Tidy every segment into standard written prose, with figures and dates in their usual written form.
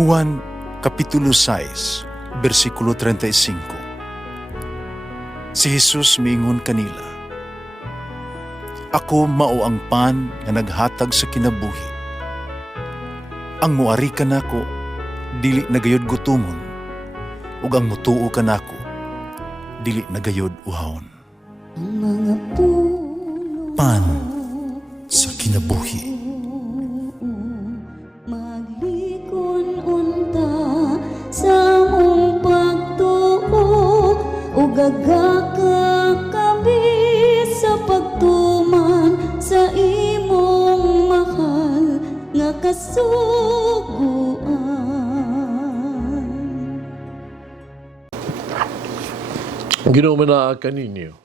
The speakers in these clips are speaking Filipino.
Juan Kapitulo 6, versikulo 35. Si Jesus miingon kanila, "Ako mao ang pan nga naghatag sa kinabuhi. Ang muari kanako dili nagayod gutomon, ug ang mutuo kanako dili nagayod uhawon." Ang mga puno Pan sa kinabuhi. maglikon unta sa mong pagtuo o gagaka kami sa pagtuman sa imong mahal nga kasuguan. Ginumana kaninyo.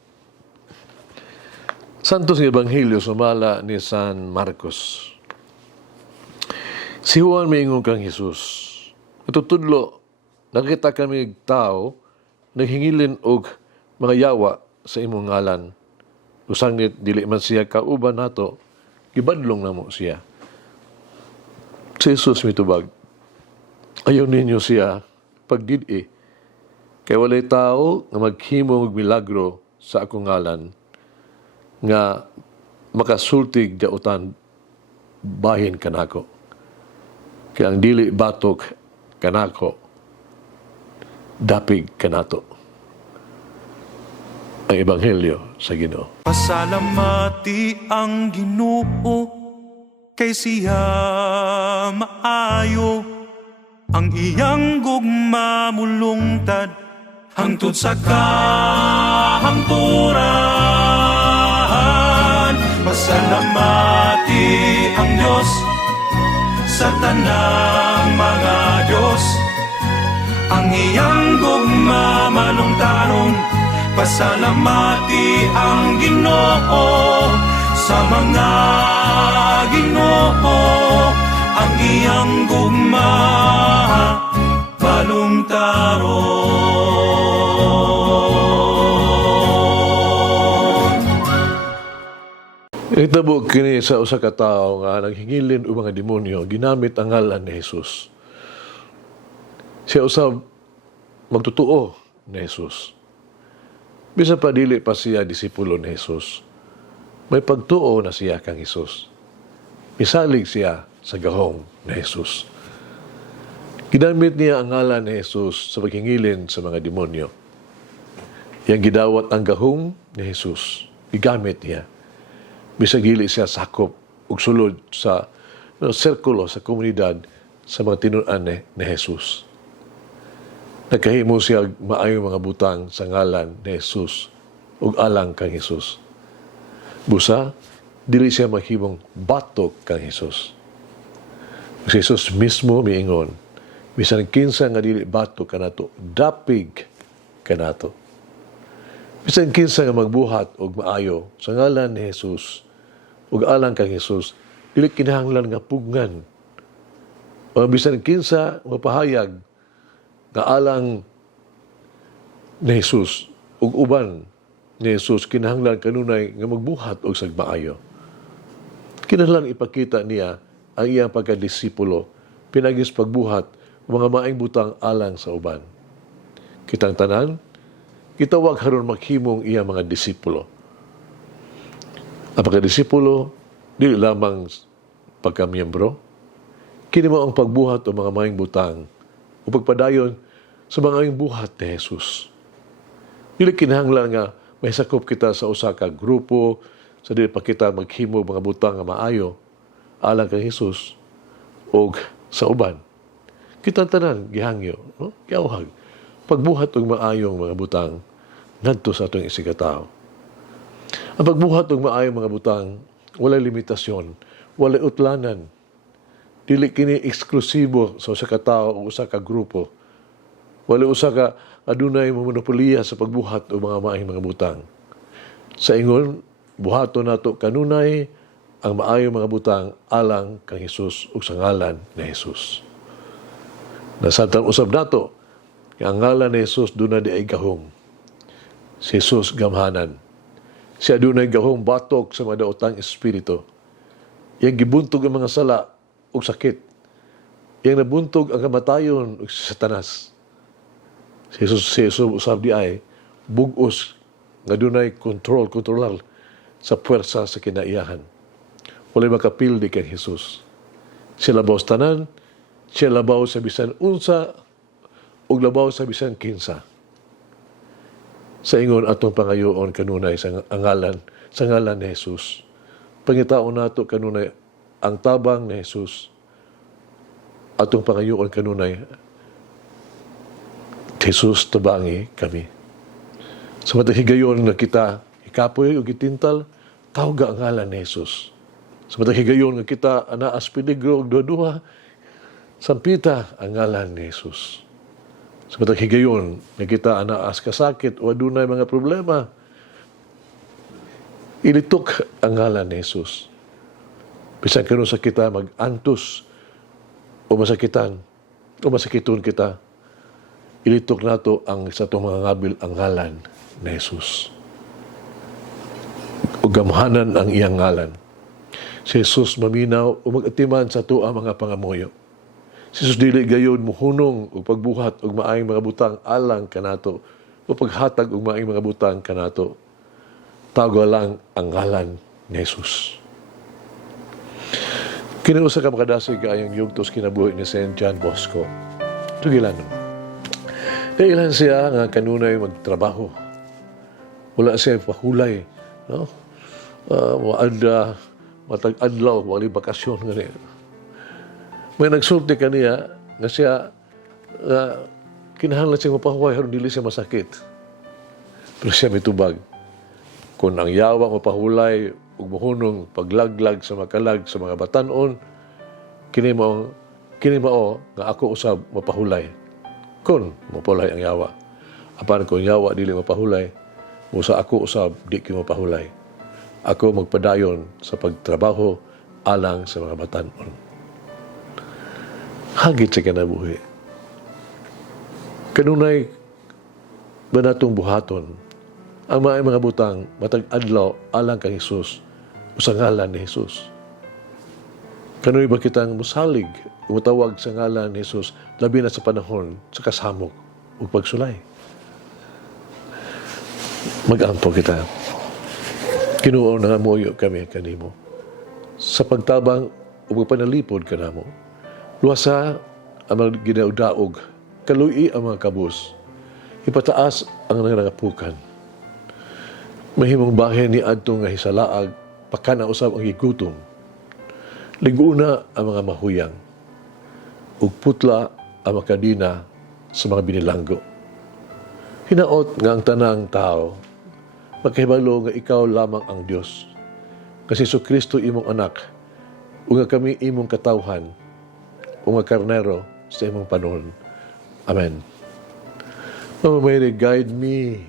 Santos ng Ebanghelyo sumala ni San Marcos. Si Juan miingon kang Jesus. Matutudlo, nakita kami tao, naghingilin og mga yawa sa imong ngalan. Usangit, dili man siya kauban nato, gibadlong namo siya. Si Jesus mitubag, ayaw ninyo siya pagdidi, kay walay tao nga maghimo og milagro sa akong ngalan, nga makasultig dautan bahin kanako. Kaya ang dili batok kanako, dapig kanato. Ang Ebanghelyo sa Ginoo. Pasalamati ang Ginoo kay siya maayo, ang iyang gugma mulungtad hangtod sa kahangturan. Pasalamati ang Diyos sa tanang mga Diyos, ang iyang gugma malungtaron. Pasalamati ang Ginoo sa mga Ginoo, ang iyang gugma balungtaron. Itabo kini sa usa ka tawo nga naghingilin og mga demonyo ginamit ang ngalan ni Jesus. Siya usab magtutuo ni Jesus. Bisan pa dili pa siya disipulo ni Jesus, may pagtuo na siya kang Jesus. Misalig siya sa gahong ni Jesus. Ginamit niya ang ngalan ni Jesus sa paghingilin sa mga demonyo. Yang gidawat ang gahong ni Jesus, gigamit niya. Bisag dili siya sakop ug sulod sa sirkulo sa komunidad sa mga tinunan ni Jesus. Nagkahimo siya maayong mga butang sa ngalan ni Jesus ug alang kang Jesus. Busa, dili siya mahimong batok kang Jesus. Si Jesus mismo miingon, bisan kinsa nga dili batok kanato, dapig kanato. Bisan kinsa nga magbuhat og maayo sa ngalan ni Jesus ug alang kang Jesus, dili kinahanglan nga pugnan. O bisan kinsa mapahayag nga alang ni Jesus ug uban ni Jesus, kinahanglan kanunay nga magbuhat og sagmaayo. Kinahanglan ipakita niya ang iyang pagkadisipulo, pinagis pagbuhat mga maayong butang alang sa uban. Kitang tanan, kitawag haron maghimong iyang mga disipulo. Ang pagkadisipulo, dili lamang pagkamiyembro, kini mo ang pagbuhat o mga maayong butang o pagpadayon sa mga maayong buhat ni Jesus. Dili kinahanglan nga may sakop kita sa usa ka grupo, sa dili pa kita maghimo mga butang nga maayo alang kay Jesus o sa uban. Kitang tanan gihangyo, no? Gihawhag pagbuhat og maayong mga butang ngadto sa atong isikatawo. Ang pagbuhat og maayong mga butang walay limitasyon, walay utlanan. Dili kini eksklusibo sa usa ka tawo o usa ka grupo. Walay usa ka adunay monopolya sa pagbuhat og mga maayong mga butang. Sa ingon, buhaton nato kanunay ang maayong mga butang alang kang Jesus ug sa ngalan ni Jesus. Nasabtan usab nato nga ang ngalan ni Jesus dunay diay gahom. Si Jesus gamhanan. Siya dunay gahom batok sa mga daotang espiritu. Yang gibuntog ang mga sala ug sakit. Yang nabuntog ang kamatayon ug si Satanas. Si Jesus usab di ay bugos nga dunay kontrol sa puwersa sa kinaiyahan. Walay makapildi kay Jesus. Siya labaw sa tanan, siya labaw sa bisan unsa, ug labaw sa bisan kinsa. Sa ingon atong pangayoon kanunay sa ngalan ni Jesus. Pangitaon nato kanunay ang tabang ni Jesus. Atong pangayoon kanunay, Jesus tabangi kami. Sa matang higayon nga kita ikapoy o gitintal, tawga ang ngalan ni Jesus. Sa matang higayon nga kita anaas peligro og duha-duha, sampita ang ngalan ni Jesus. Sa matang higayon nga kita anaas kasakit o adunay mga problema, ilitok ang ngalan ni Jesus. Bisan karon sa kita mag-antos o masakitan o masakiton kita, ilitok nato ang sa itong mga ngabil ang ngalan ni Jesus. O gamhanan ang iyang ngalan. Si Jesus maminaw o mag-atiman sa tuwa mga pangamuyo. Si Jesus dili gayon muhunong o pagbuhat o maayong mga butang alang kanato o paghatag o maayong mga butang kanato. Tago lang ang ngalan ni Jesus. Kinuusa ka makadasig kaayong yugtos kinabuhi ni St. John Bosco. Tugilan. Kailan siya nga kanunay magtrabaho. Wala siya pahulay. No? Matag-adlaw, wali bakasyon. Nga may nagsulti kaniya nga siya kinahanglan siya mapahuway haron dili siya masakit. Pero siya mitubag. Kung ang yawa mapahulay ug mohunong paglaglag sa makalag sa mga batanon, kini mao nga ako usab mapahulay. Kung mapahulay ang yawa. Apan kung yawa dili mapahulay, musa ako usab di ko mapahulay. Ako magpadayon sa pagtrabaho alang sa mga batanon. Hagit sa kinabuhi. Kanunay ba natong buhaton ang mga butang matag adlaw alang kang Hesus o sa ngalan ni Hesus. Kanoy ba kitang musalig umutawag sa ngalan ni Hesus labi na sa panahon sa kasamok o pagsulay? Mag-ampo kita. Kinuo na nga moyo kami kanimo. Sa pagtabang o panalipod ka na mo, luwasa ang mga ginaudaog, kaluy ang mga kabus, ipataas ang nangangapukan. Mahimong bahin ni adto nga hisalaag, pakana usab ang igutom. Liguna ang mga mahuyang, ug putla ang makadina sa mga binilanggo. Hinaot nga ang tanang tao, magkahibalo nga ikaw lamang ang Dios. Kasi Kristo imong anak, ug nga kami imong katawhan, ug nga karnero sa imong panahon. Amen. Mama Mary, guide me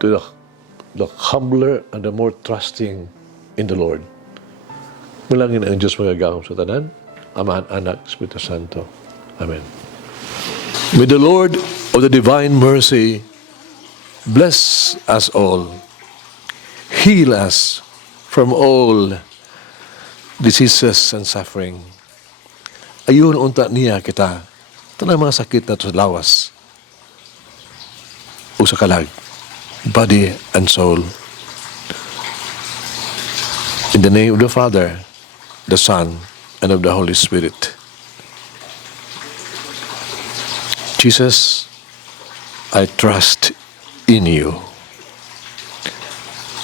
to the humbler and the more trusting in the Lord. Malangin ang Diyos magagahom sa tanan, Ama, Anak, Espiritu Santo. Amen. May the Lord of the divine mercy bless us all, heal us from all diseases and suffering. Ayun unta niya kita, tanang mga sakit na to sa lawas o sa kalag, body and soul. In the name of the Father, the Son, and of the Holy Spirit. Jesus, I trust in you.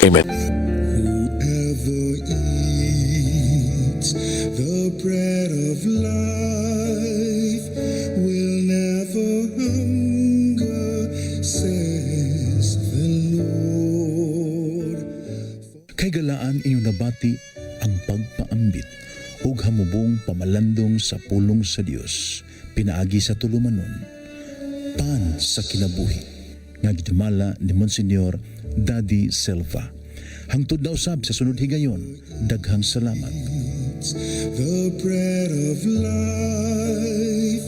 Amen. Whoever eats the bread of life will never hunger, says the Lord. Kay galaan inyong nabati ang pagpaambit ug hamubong pamalandong sa pulong sa Dios pinaagi sa tulumanon. Pan sa kinabuhi nga gidumala ni Monsignor Daddy Silva. Hangtod na usab sa sunod higayon, daghang salamat. The bread of life